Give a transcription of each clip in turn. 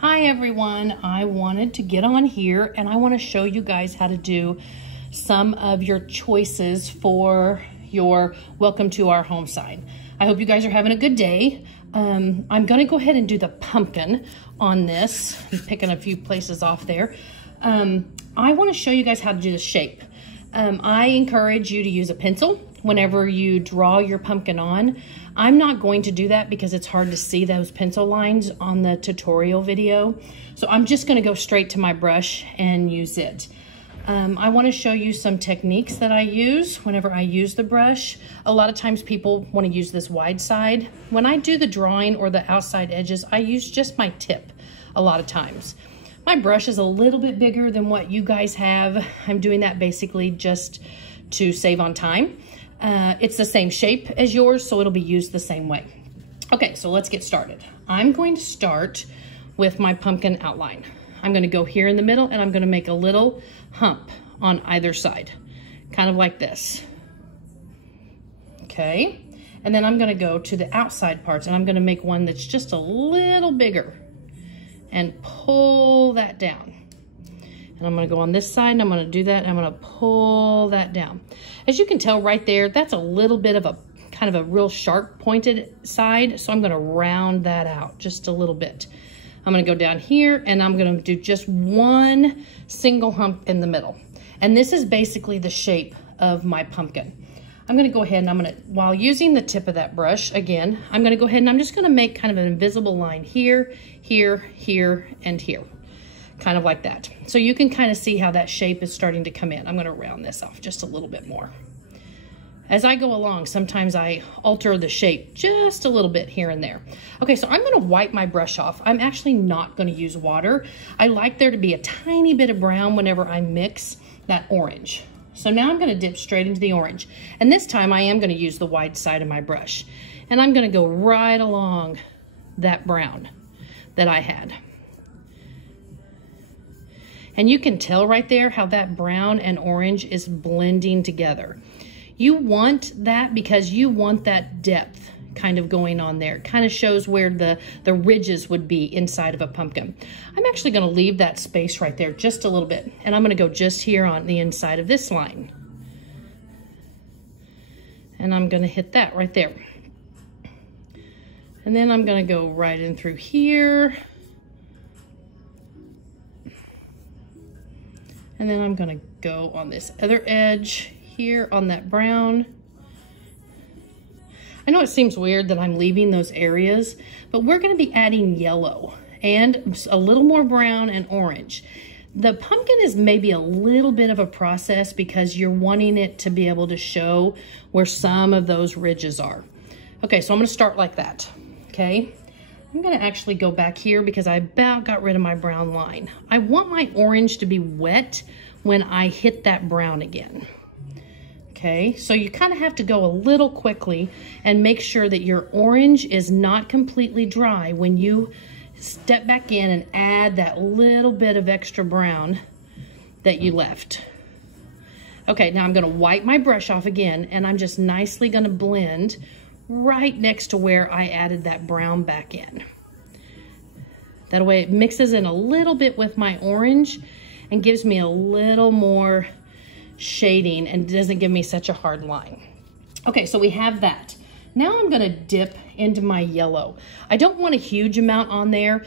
Hi everyone, I wanted to get on here and I want to show you guys how to do some of your choices for your welcome to our home sign. I hope you guys are having a good day. I'm going to go ahead and do the pumpkin on this. I'm picking a few places off there. I want to show you guys how to do the shape. I encourage you to use a pencil whenever you draw your pumpkin on. I'm not going to do that because it's hard to see those pencil lines on the tutorial video. So I'm just going to go straight to my brush and use it. I want to show you some techniques that I use whenever I use the brush. A lot of times people want to use this wide side. When I do the drawing or the outside edges, I use just my tip a lot of times. My brush is a little bit bigger than what you guys have. I'm doing that basically just to save on time. It's the same shape as yours, so it'll be used the same way. Okay, so let's get started. I'm going to start with my pumpkin outline. I'm going to go here in the middle and I'm going to make a little hump on either side, kind of like this. Okay, and then I'm going to go to the outside parts and I'm going to make one that's just a little bigger and pull that down. And I'm going to go on this side and I'm going to do that and I'm going to pull that down. As you can tell right there, that's a little bit of a kind of a real sharp pointed side. So I'm going to round that out just a little bit. I'm going to go down here and I'm going to do just one single hump in the middle. And this is basically the shape of my pumpkin. I'm going to go ahead and I'm going to, while using the tip of that brush, again, I'm going to go ahead and I'm just going to make kind of an invisible line here, here, here, and here. Kind of like that. So you can kind of see how that shape is starting to come in. I'm going to round this off just a little bit more. As I go along, sometimes I alter the shape just a little bit here and there. Okay, so I'm going to wipe my brush off. I'm actually not going to use water. I like there to be a tiny bit of brown whenever I mix that orange. So now I'm going to dip straight into the orange. And this time I am going to use the wide side of my brush. And I'm going to go right along that brown that I had. And you can tell right there how that brown and orange is blending together. You want that because you want that depth kind of going on there. It kind of shows where the ridges would be inside of a pumpkin. I'm actually going to leave that space right there just a little bit. And I'm going to go just here on the inside of this line. And I'm going to hit that right there. And then I'm going to go right in through here. And then I'm going to go on this other edge here on that brown. I know it seems weird that I'm leaving those areas, but we're going to be adding yellow and a little more brown and orange. The pumpkin is maybe a little bit of a process because you're wanting it to be able to show where some of those ridges are. Okay, so I'm going to start like that. Okay. I'm going to actually go back here because I about got rid of my brown line. I want my orange to be wet when I hit that brown again. Okay, so you kind of have to go a little quickly and make sure that your orange is not completely dry when you step back in and add that little bit of extra brown that you left. Okay, now I'm going to wipe my brush off again and I'm just nicely going to blend right next to where I added that brown back in. That way it mixes in a little bit with my orange and gives me a little more shading and doesn't give me such a hard line. Okay, so we have that. Now I'm going to dip into my yellow. I don't want a huge amount on there,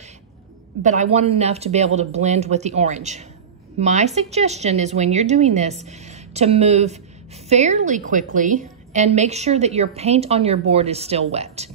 but I want enough to be able to blend with the orange. My suggestion is when you're doing this to move fairly quickly and make sure that your paint on your board is still wet.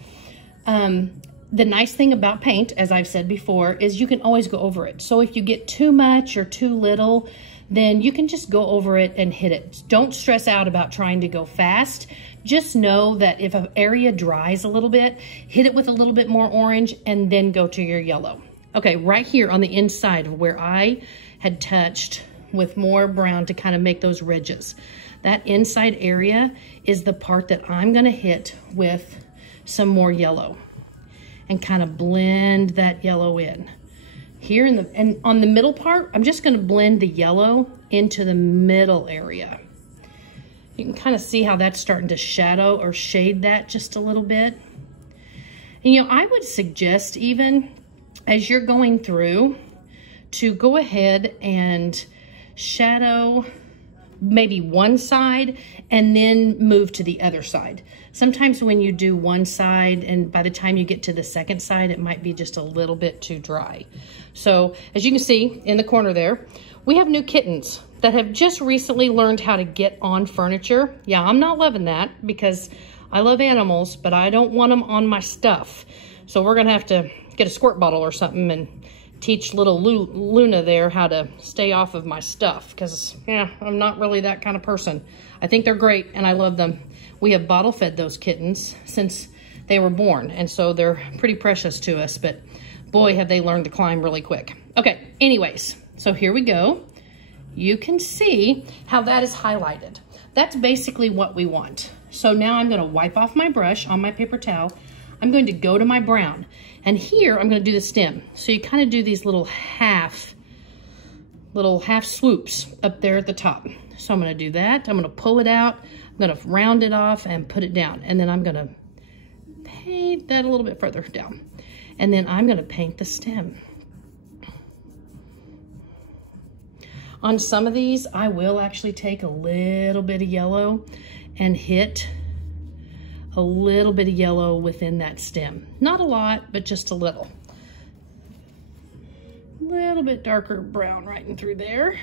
The nice thing about paint, as I've said before, is you can always go over it. So if you get too much or too little, then you can just go over it and hit it. Don't stress out about trying to go fast. Just know that if an area dries a little bit, hit it with a little bit more orange and then go to your yellow. Okay, right here on the inside of where I had touched with more brown to kind of make those ridges. That inside area is the part that I'm gonna hit with some more yellow and kind of blend that yellow in. Here and on the middle part, I'm just gonna blend the yellow into the middle area. You can kind of see how that's starting to shadow or shade that just a little bit. And you know, I would suggest even as you're going through, to go ahead and shadow maybe one side and then move to the other side. Sometimes when you do one side and by the time you get to the second side, it might be just a little bit too dry. So as you can see in the corner there, we have new kittens that have just recently learned how to get on furniture. Yeah, I'm not loving that because I love animals, but I don't want them on my stuff. So we're gonna have to get a squirt bottle or something and teach little Luna there how to stay off of my stuff, because yeah, I'm not really that kind of person. I think they're great and I love them. We have bottle fed those kittens since they were born, and so they're pretty precious to us, but boy, have they learned to climb really quick. Okay, anyways, so here we go. You can see how that is highlighted. That's basically what we want. So now I'm gonna wipe off my brush on my paper towel. I'm going to go to my brown, and here I'm going to do the stem. So you kind of do these little half swoops up there at the top. So I'm going to do that. I'm going to pull it out. I'm going to round it off and put it down. And then I'm going to paint that a little bit further down. And then I'm going to paint the stem. On some of these, I will actually take a little bit of yellow and hit a little bit of yellow within that stem. Not a lot, but just a little. A little bit darker brown right in through there.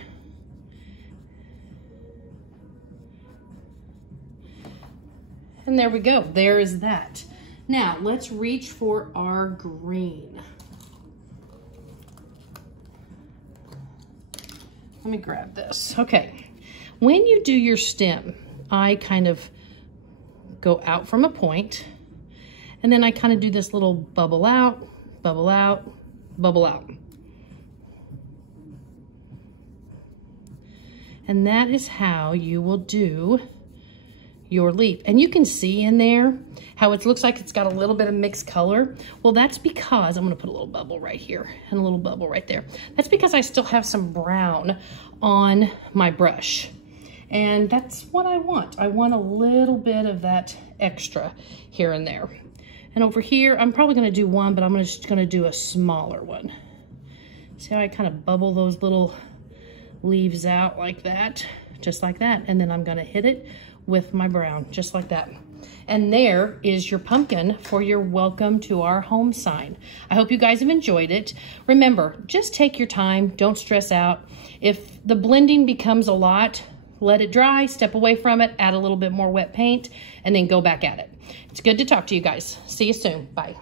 And there we go, there is that. Now, let's reach for our green. Let me grab this. Okay, when you do your stem, I kind of go out from a point, and then I kind of do this little bubble out, bubble out, bubble out. And that is how you will do your leaf. And you can see in there how it looks like it's got a little bit of mixed color. Well, that's because, I'm gonna put a little bubble right here and a little bubble right there. That's because I still have some brown on my brush. And that's what I want. I want a little bit of that extra here and there. And over here, I'm probably gonna do one, but I'm just gonna do a smaller one. See how I kind of bubble those little leaves out like that, just like that. And then I'm gonna hit it with my brown, just like that. And there is your pumpkin for your welcome to our home sign. I hope you guys have enjoyed it. Remember, just take your time, don't stress out. If the blending becomes a lot, let it dry, step away from it, add a little bit more wet paint, and then go back at it. It's good to talk to you guys. See you soon. Bye.